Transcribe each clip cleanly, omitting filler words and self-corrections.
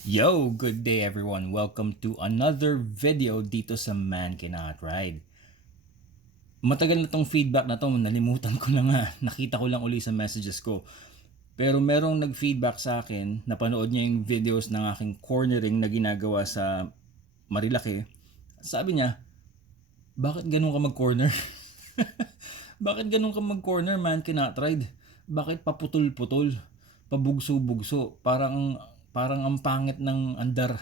Yo, good day everyone. Welcome to another video dito sa Man Cannot Ride. Matagal na tong feedback na to, nalimutan ko na nga. Nakita ko lang uli sa messages ko. Pero merong nag-feedback sa akin, napanood niya yung videos ng aking cornering na ginagawa sa Marilaki. Sabi niya, bakit ganun ka mag-corner? Bakit ganun ka mag-corner, Man Cannot Ride? Bakit paputol-putol? Pabugso-bugso? Parang ang pangit ng andar.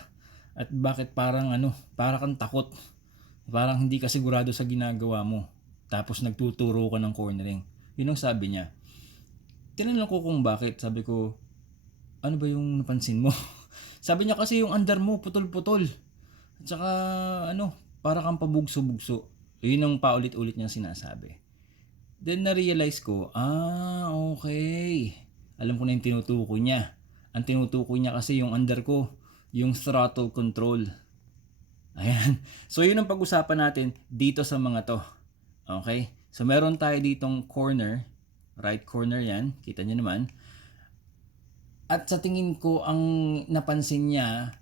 At bakit parang kang takot? Parang hindi ka sigurado sa ginagawa mo. Tapos nagtuturo ka ng cornering. Yun ang sabi niya. Tinanong ko kung bakit. Sabi ko, ano ba yung napansin mo? Sabi niya kasi yung andar mo putol-putol. At saka para kang pabugso-bugso. Yun ang paulit-ulit niya sinasabi. Then na-realize ko, okay. Alam ko na yung tinutukoy niya. Ang tinutukoy niya kasi yung under ko, yung throttle control. Ayan. So yun ang pag-usapan natin dito sa mga to. Okay? So meron tayo ditong corner, right corner yan, kita niyo naman. At sa tingin ko ang napansin niya,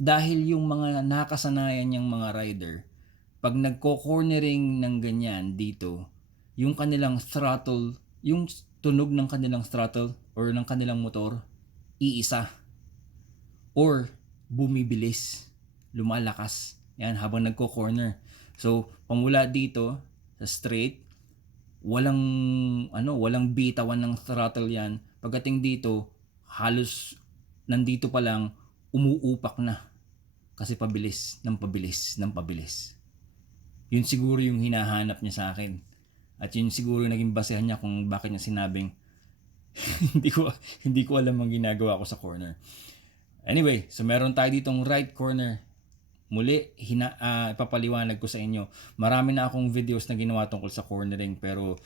dahil yung mga nakasanayan niyang mga rider, pag nagko-cornering ng ganyan dito, yung kanilang throttle, yung tunog ng kanilang throttle or ng kanilang motor, iisa. Or bumibilis, lumalakas. Yan, habang nagko-corner. So, pamula dito sa straight, walang bitawan ng throttle yan. Pagdating dito, halos nandito pa lang umuupak na kasi pabilis ng pabilis ng pabilis. Yun siguro yung hinahanap niya sa akin. At yun siguro yung naging basehan niya kung bakit niya sinabing hindi ko hindi ko alam ang ginagawa ko sa corner. Anyway, so meron tayo ditong right corner. Muli, ipapaliwanag ko sa inyo. Marami na akong videos na ginawa tungkol sa cornering pero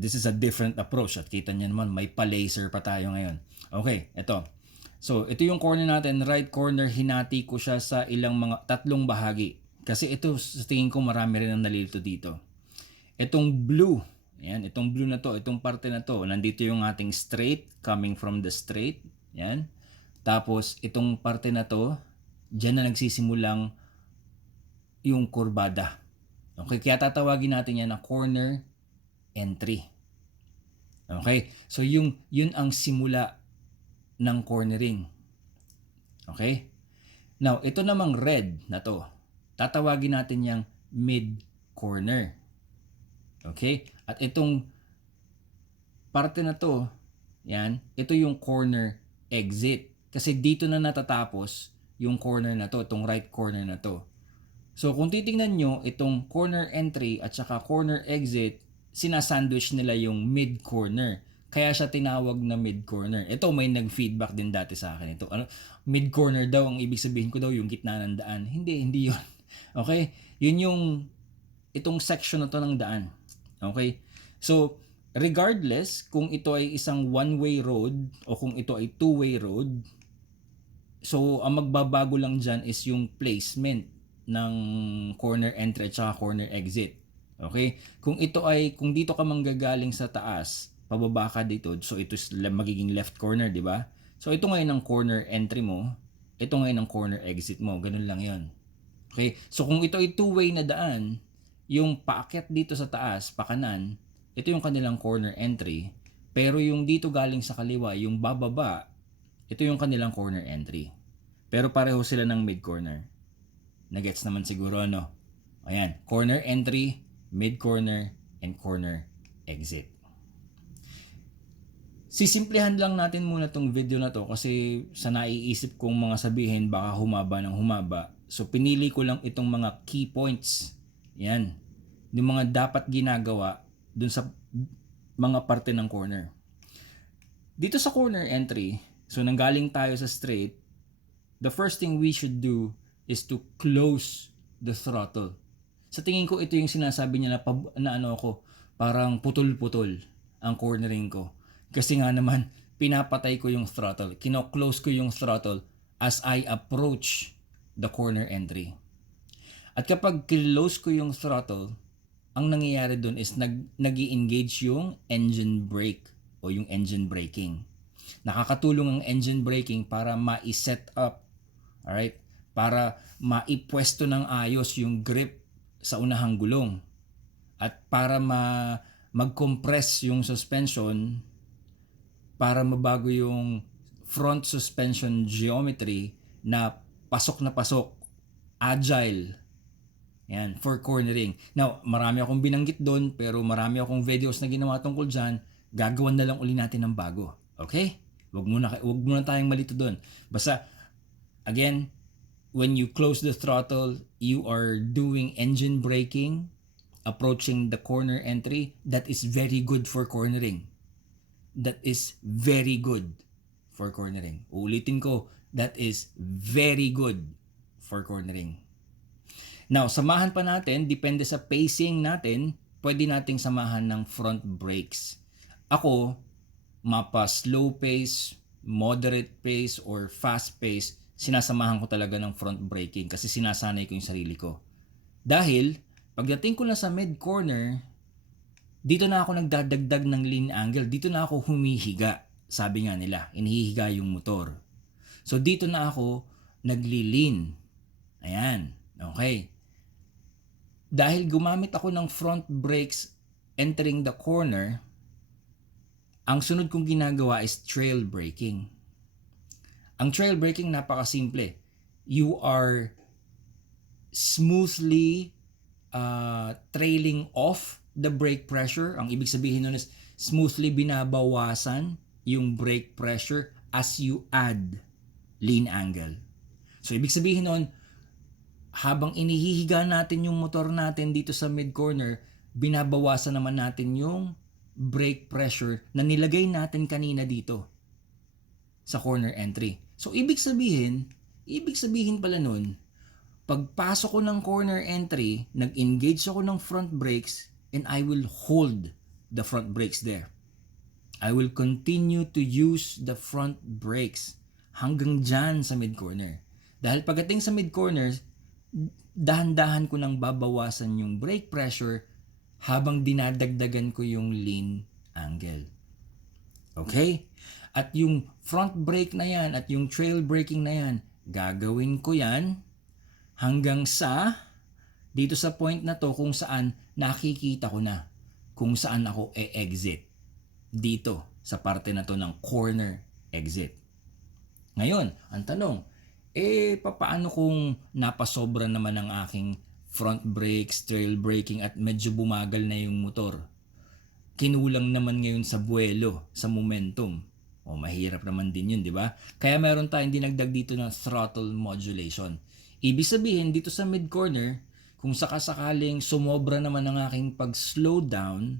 this is a different approach. At kita niyo naman, may pa-laser pa tayo ngayon. Okay, ito. So, ito yung corner natin, right corner. Hinati ko siya sa tatlong bahagi. Kasi ito, sa tingin ko marami rin ang nalilito dito. Itong blue, ayan, itong blue na to, itong parte na to, nandito yung ating straight, coming from the straight. Yan. Tapos, itong parte na to, dyan na nagsisimulang yung kurbada. Okay, kaya tatawagin natin yan na corner entry. Okay, so yun ang simula ng cornering. Okay? Now, ito namang red na to, tatawagin natin yang mid corner. Okay? At itong parte na to, yan, ito yung corner exit. Kasi dito na natatapos yung corner na to, itong right corner na to. So kung titingnan nyo, itong corner entry at saka corner exit, sinasandwich nila yung mid corner. Kaya siya tinawag na mid corner. Ito may nag-feedback din dati sa akin. Ito, mid corner daw, ang ibig sabihin ko daw yung gitna ng daan. Hindi yun. Okay? Yun yung itong section na to ng daan. Okay? So, regardless kung ito ay isang one-way road o kung ito ay two-way road, so ang magbabago lang dyan is yung placement ng corner entry at saka corner exit. Okay? Kung dito ka manggagaling sa taas, pababa ka dito, so ito magiging left corner, di ba? So ito ngayon ang corner entry mo, ito ngayon ang corner exit mo, ganun lang 'yon. Okay? So kung ito ay two-way na daan, yung paakyat dito sa taas, pa kanan, ito yung kanilang corner entry. Pero yung dito galing sa kaliwa, yung bababa, ito yung kanilang corner entry. Pero pareho sila ng mid corner. Nagets naman siguro ano? Ayan, corner entry, mid corner, and corner exit. Sisimplihan lang natin muna tong video na to kasi sa naiisip kong mga sabihin baka humaba ng humaba. So pinili ko lang itong mga key points. Yan. Yung mga dapat ginagawa dun sa mga parte ng corner. Dito sa corner entry, so nanggaling tayo sa straight, the first thing we should do is to close the throttle. Sa tingin ko ito yung sinasabi niya na parang putol-putol ang cornering ko. Kasi nga naman, pinapatay ko yung throttle. Kino-close ko yung throttle as I approach the corner entry. At kapag close ko yung throttle, ang nangyayari dun is nag-i-engage yung engine brake o yung engine braking. Nakakatulong ang engine braking para ma-set up, alright? Para maipwesto ng ayos yung grip sa unahang gulong. At para mag-compress yung suspension, para mabago yung front suspension geometry na pasok, agile. Yan, for cornering. Now, marami akong binanggit doon, pero marami akong videos na ginawa tungkol dyan. Gagawan na lang uli natin ng bago. Okay? Wag muna tayong malito doon. Basta, again, when you close the throttle, you are doing engine braking, approaching the corner entry. That is very good for cornering. That is very good for cornering. Uulitin ko, that is very good for cornering. Now, samahan pa natin, depende sa pacing natin, pwede nating samahan ng front brakes. Ako, mapa slow pace, moderate pace, or fast pace, sinasamahan ko talaga ng front braking kasi sinasanay ko yung sarili ko. Dahil, pagdating ko na sa mid-corner, dito na ako nagdadagdag ng lean angle. Dito na ako humihiga. Sabi nga nila, inihihiga yung motor. So, dito na ako nagli-lean. Ayan. Okay. Dahil gumamit ako ng front brakes entering the corner, ang sunod kong ginagawa is trail braking. Ang trail braking napakasimple. You are smoothly trailing off the brake pressure. Ang ibig sabihin nun is smoothly binabawasan yung brake pressure as you add lean angle. So ibig sabihin nun, habang inihihiga natin yung motor natin dito sa mid-corner, binabawasan naman natin yung brake pressure na nilagay natin kanina dito sa corner entry. So, ibig sabihin pala nun, pagpasok ko ng corner entry, nag-engage ako ng front brakes, and I will hold the front brakes there. I will continue to use the front brakes hanggang dyan sa mid-corner. Dahil pagdating sa mid-corner, dahan-dahan ko nang babawasan yung brake pressure habang dinadagdagan ko yung lean angle. Okay? At yung front brake na yan at yung trail braking na yan, gagawin ko yan hanggang sa dito sa point na to kung saan nakikita ko na kung saan ako e-exit. Dito sa parte na to ng corner exit. Ngayon, ang tanong, papaano kung napasobra naman ang aking front brakes, trail braking at medyo bumagal na yung motor? Kinulang naman ngayon sa buwelo, sa momentum. Mahirap naman din yun, di ba? Kaya meron tayong dinagdag dito ng throttle modulation. Ibig sabihin, dito sa mid-corner, kung sakasakaling sumobra naman ang aking pag-slow down,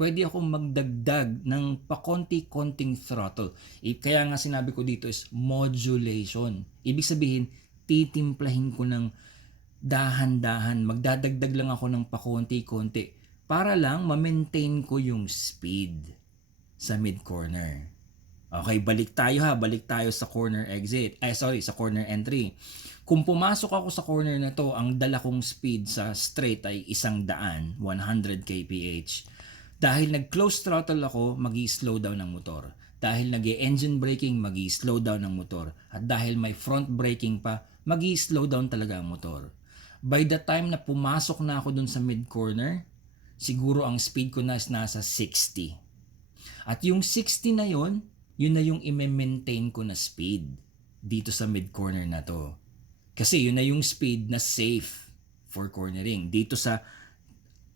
pwede akong magdagdag ng pakonti-konting throttle. Kaya nga sinabi ko dito is modulation. Ibig sabihin, titimplahin ko ng dahan-dahan. Magdadagdag lang ako ng pakonti-konti para lang ma-maintain ko yung speed sa mid-corner. Okay, balik tayo sa corner exit. Sa corner entry. Kung pumasok ako sa corner na to, ang dala kong speed sa straight ay 100, 100 kph. Dahil nag-close throttle ako, magi-slow down ang motor. Dahil nag-engine braking, magi-slow down ang motor. At dahil may front braking pa, magi-slow down talaga ang motor. By the time na pumasok na ako dun sa mid-corner, siguro ang speed ko na is nasa 60. At yung 60 na yun na yung i-maintain ko na speed dito sa mid-corner na to. Kasi yun na yung speed na safe for cornering dito sa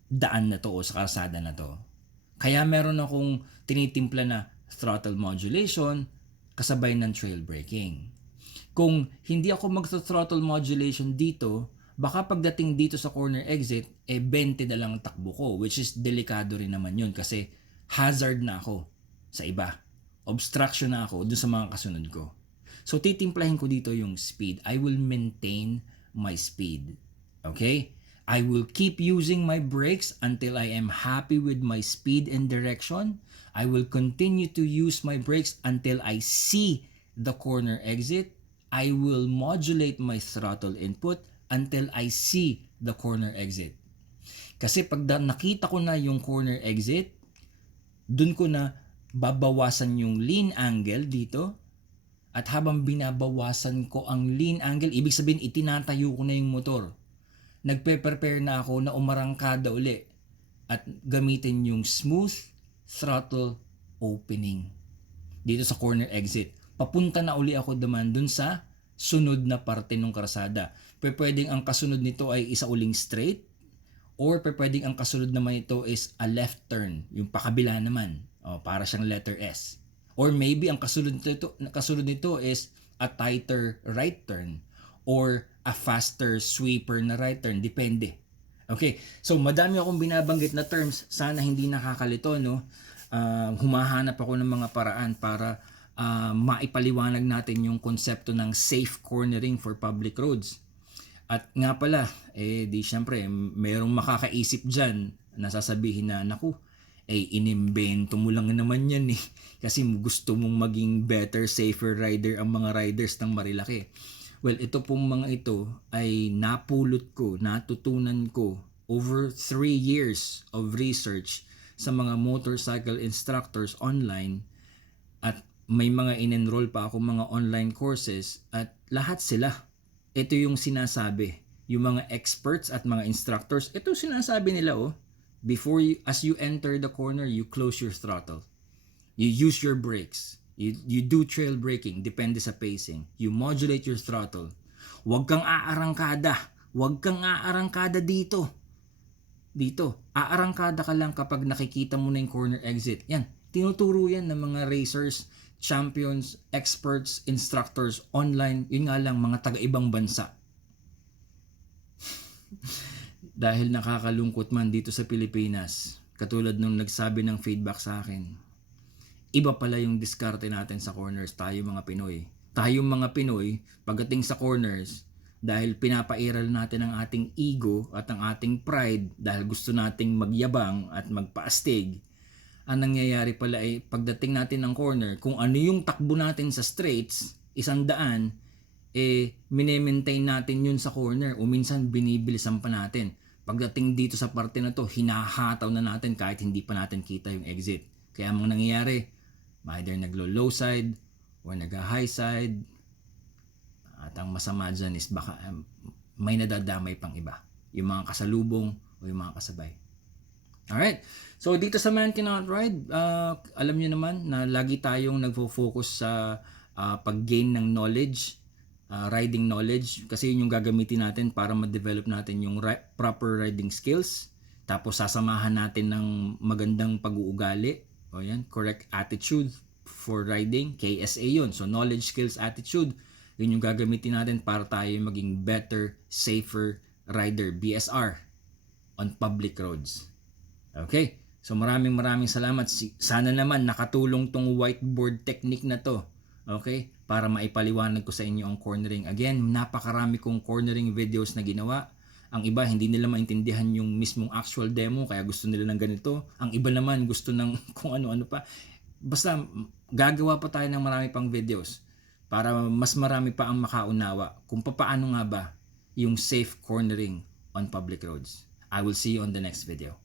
daan na to o sa kalsada na to. Kaya meron akong tinitimpla na throttle modulation kasabay ng trail braking. Kung hindi ako mag-throttle modulation dito, baka pagdating dito sa corner exit, 20 na lang takbo ko, which is delikado rin naman yun kasi hazard na ako sa iba. Obstruction na ako dun sa mga kasunod ko. So titimplahin ko dito yung speed. I will maintain my speed. Okay? I will keep using my brakes until I am happy with my speed and direction. I will continue to use my brakes until I see the corner exit. I will modulate my throttle input until I see the corner exit. Kasi pag nakita ko na yung corner exit, dun ko na babawasan yung lean angle dito. At habang binabawasan ko ang lean angle, ibig sabihin itinatayo ko na yung motor. Nagpe-prepare na ako na umarangkada uli at gamitin yung smooth throttle opening dito sa corner exit. Papunta na uli ako naman dun sa sunod na parte ng karsada. Pwedeng ang kasunod nito ay isa uling straight, or pwedeng ang kasunod naman ito is a left turn, yung pakabila naman. Para siyang letter S. Or maybe ang kasunod nito is a tighter right turn or a faster sweeper na right turn, depende. Okay, so madami akong binabanggit na terms, sana hindi nakakalito, no? Humahanap ako ng mga paraan para maipaliwanag natin yung konsepto ng safe cornering for public roads. At nga pala, di syempre, merong makakaisip dyan na sasabihin na, naku, inimbento mo lang naman yan eh. Kasi gusto mong maging better, safer rider ang mga riders ng Marilaki. Well, ito pong mga ito ay napulot ko, natutunan ko over 3 years of research sa mga motorcycle instructors online, at may mga in-enroll pa ako mga online courses, at lahat sila, ito yung sinasabi. Yung mga experts at mga instructors, ito sinasabi nila, as you enter the corner, you close your throttle. You use your brakes. You do trail braking, depende sa pacing. You modulate your throttle. Huwag kang aarangkada. Huwag kang aarangkada dito. Aarangkada ka lang kapag nakikita mo na yung corner exit. Yan, tinuturo yan ng mga racers, champions, experts, instructors, online. Yun nga lang, mga taga-ibang bansa. Dahil nakakalungkot man dito sa Pilipinas, katulad nung nagsabi ng feedback sa akin, iba pala yung diskarte natin sa corners, tayo mga Pinoy. Tayong mga Pinoy, pagdating sa corners, dahil pinapairal natin ang ating ego at ang ating pride, dahil gusto nating magyabang at magpaastig, ang nangyayari pala ay pagdating natin ng corner, kung ano yung takbo natin sa straights, 100, mine-maintain natin yun sa corner, o minsan binibilisan pa natin. Pagdating dito sa parte na to, hinahataw na natin kahit hindi pa natin kita yung exit. Kaya ang nangyayari, either naglo-low side or nag-high side. At ang masama dyan is baka may nadadamay pang iba. Yung mga kasalubong o yung mga kasabay. Alright, so dito sa Man Cannot Ride, alam nyo naman na lagi tayong nagfo-focus sa pag-gain ng knowledge, riding knowledge, kasi yun yung gagamitin natin para ma-develop natin yung proper riding skills. Tapos sasamahan natin ng magandang pag-uugali, correct attitude for riding, KSA yun. So knowledge, skills, attitude, yun yung gagamitin natin para tayo maging better, safer rider, BSR, on public roads. Okay, so maraming salamat. Sana naman nakatulong tong whiteboard technique na to, okay, para maipaliwanag ko sa inyo ang cornering. Again, napakarami kong cornering videos na ginawa. Ang iba hindi nila maintindihan yung mismong actual demo, kaya gusto nila ng ganito. Ang iba naman gusto ng kung ano-ano pa. Basta gagawa pa tayo ng marami pang videos para mas marami pa ang makaunawa kung paano nga ba yung safe cornering on public roads. I will see you on the next video.